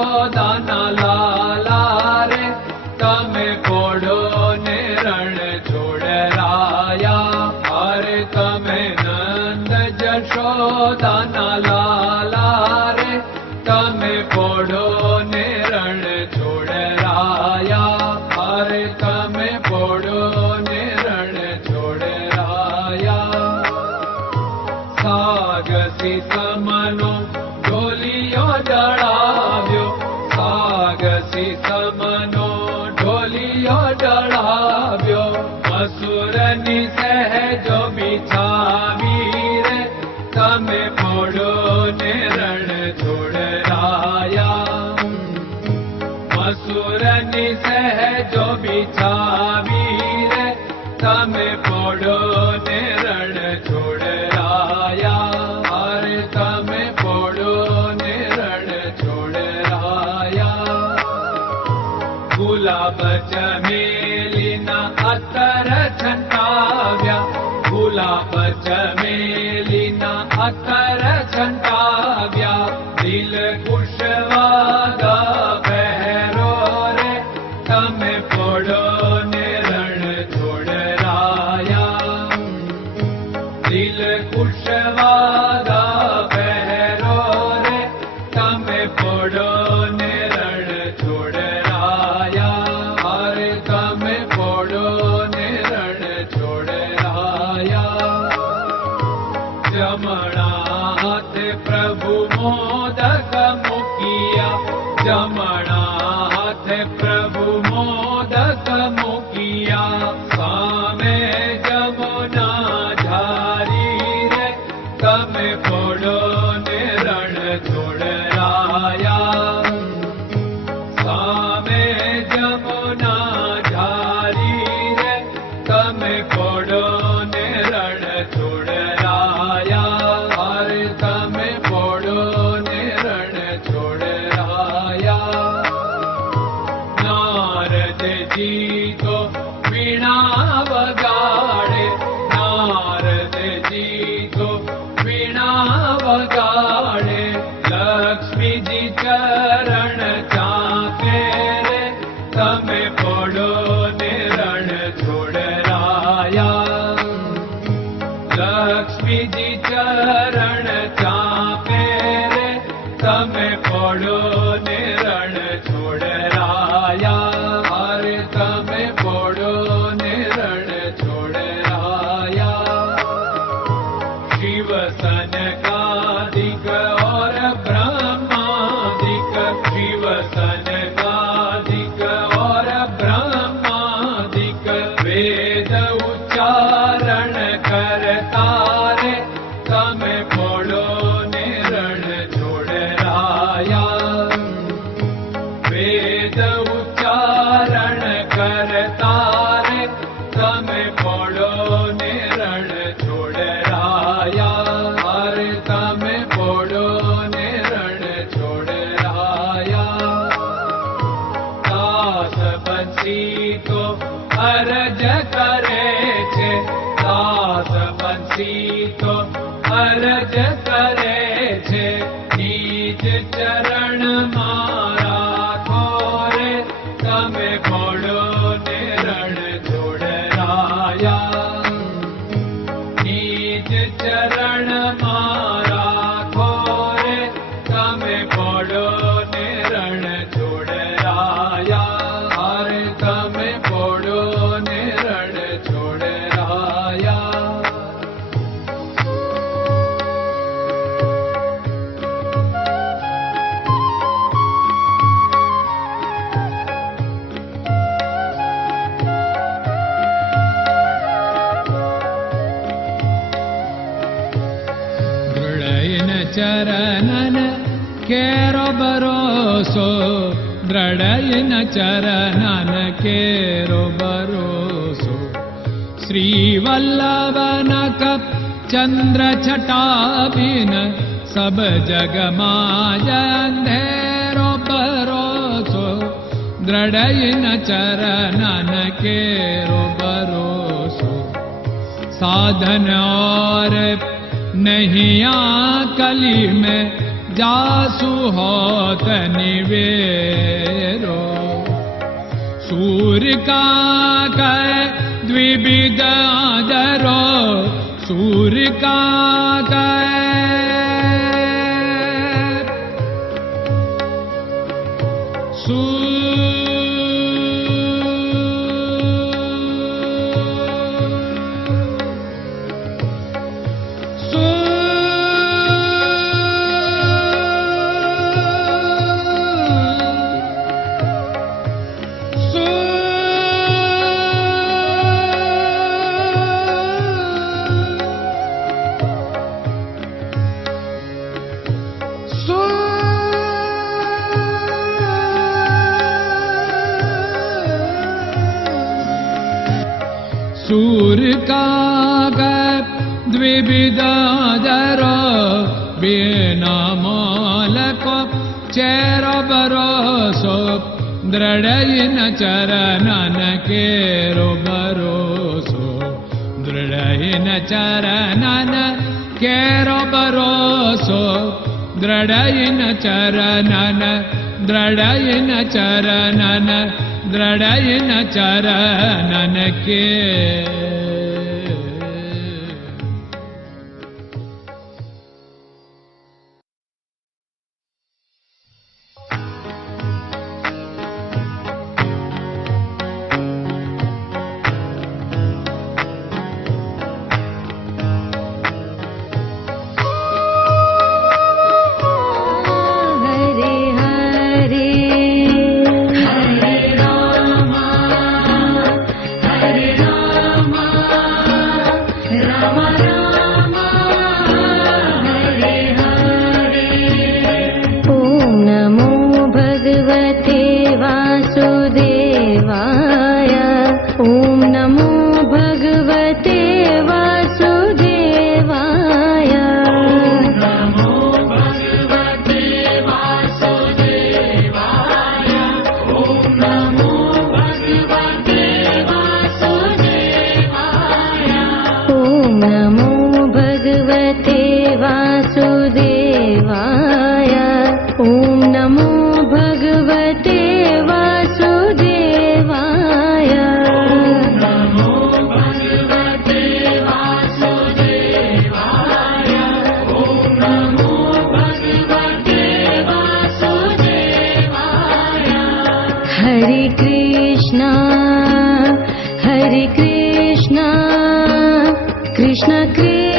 જશોદાના લાલા રે તમે પોડો ને રણ છોડરાયા. અરે તમે નંદ જશોદાના લાલા રે તમે પોડો ને રણ છોડરાયા. અરે તમે પોડો ને રણ છોડરાયા. સાગસી સમનો ઢોલિયો ડળાવ્યો, સાગસી સમનો ઢોલિયો ડળાવ્યો. મસૂરની સહેજો બિછાવી રે તમે પોડો ને રણ છોડરાયા. મસૂરની સહેજો બિછાવી રે તમે પોડો ને રણ છોડરાયા. અરે તમે પોડો ને રણ છોડરાયા. ગુલાબ ચમેલીના અત્તર છંટાવ્યા, ગુલાબ ચમેલીના અત્તર છંટાવ્યા. દિલ કુશવાદા પહેરો રે તમે પોડો ને રણ છોડરાયા. દિલ કુશવાદા પહેરો રે તમે પોડો ને રણ છોડરાયા. અરે તમે પોડો ને રણ છોડરાયા. જમણા હાથે પ્રભુ મોદક મૂકિયા, જમણા હાથે પ્રભુ મોદક મૂકિયા. સામે જમુના ઝારી રે તમે પોડો ને રણ છોડરાયા. સામે જમુના ઝારી રે તમે પોડો ને રણ છોડરાયા. અરે તમે પોડો ને રણ છોડરાયા. નારદજી તો વીણા વગાડે, નારદજી તો વીણા વગાડે. લક્ષ્મીજી ચરણ ચાકે રે તમે પોડો ને રણ છોડરાયા. લક્ષ્મીજી ચરણ ચાપે રે તમે પોડો ને રણ છોડરાયા. અરે તમે પોડો ને રણ છોડરાયા. શિવ સનકાદિક और ब्रह्मादिक, शिव सनकादिक और ब्रह्मादिक. वेद उच्चारण करता रे તમે પોડો ને રણ છોડરાયા. વેદ ઉચ્ચારણ કરતા રે તમે પોડો ને રણ છોડરાયા. અરે તમે પોડો ને રણ છોડરાયા. દાસ બંસી તો અરજ કરે છે, દાસ બંસી તો અરજ કરે છે. નીચ ચરણ મારા ખોરે તમે પોડો ને રણ છોડરાયા. નીચ ચરણ મારા ખોરે તમે પોડો ને રણ છોડરાયા. અરે તમે પોડો ને રણ છોડરાયા. ચરણન કેરો ભરોસો, દ્રઢયન ચરણન કેરો ભરોસો. શ્રી વલ્લભન કપ ચંદ્ર છટાબિન સબ જગમાં અંધેરો ભરોસો. દ્રઢયન ચરણન કેરો ભરોસો. साधन और नहीं कली में जासु होत निवेरो। सूर्य का कै द्विविध आदरो, सूर्य का सूर्य का द्विविधादरो, बिना मोल को चेर भरोसो, दृढ़ चरणन केरो भरोसो, दृढ़ चरणन केरो भरोसो, दृढ़ चरणन, दृढ़ चरणन, दृढ़ चरणन के। Hare Krishna, Krishna Krishna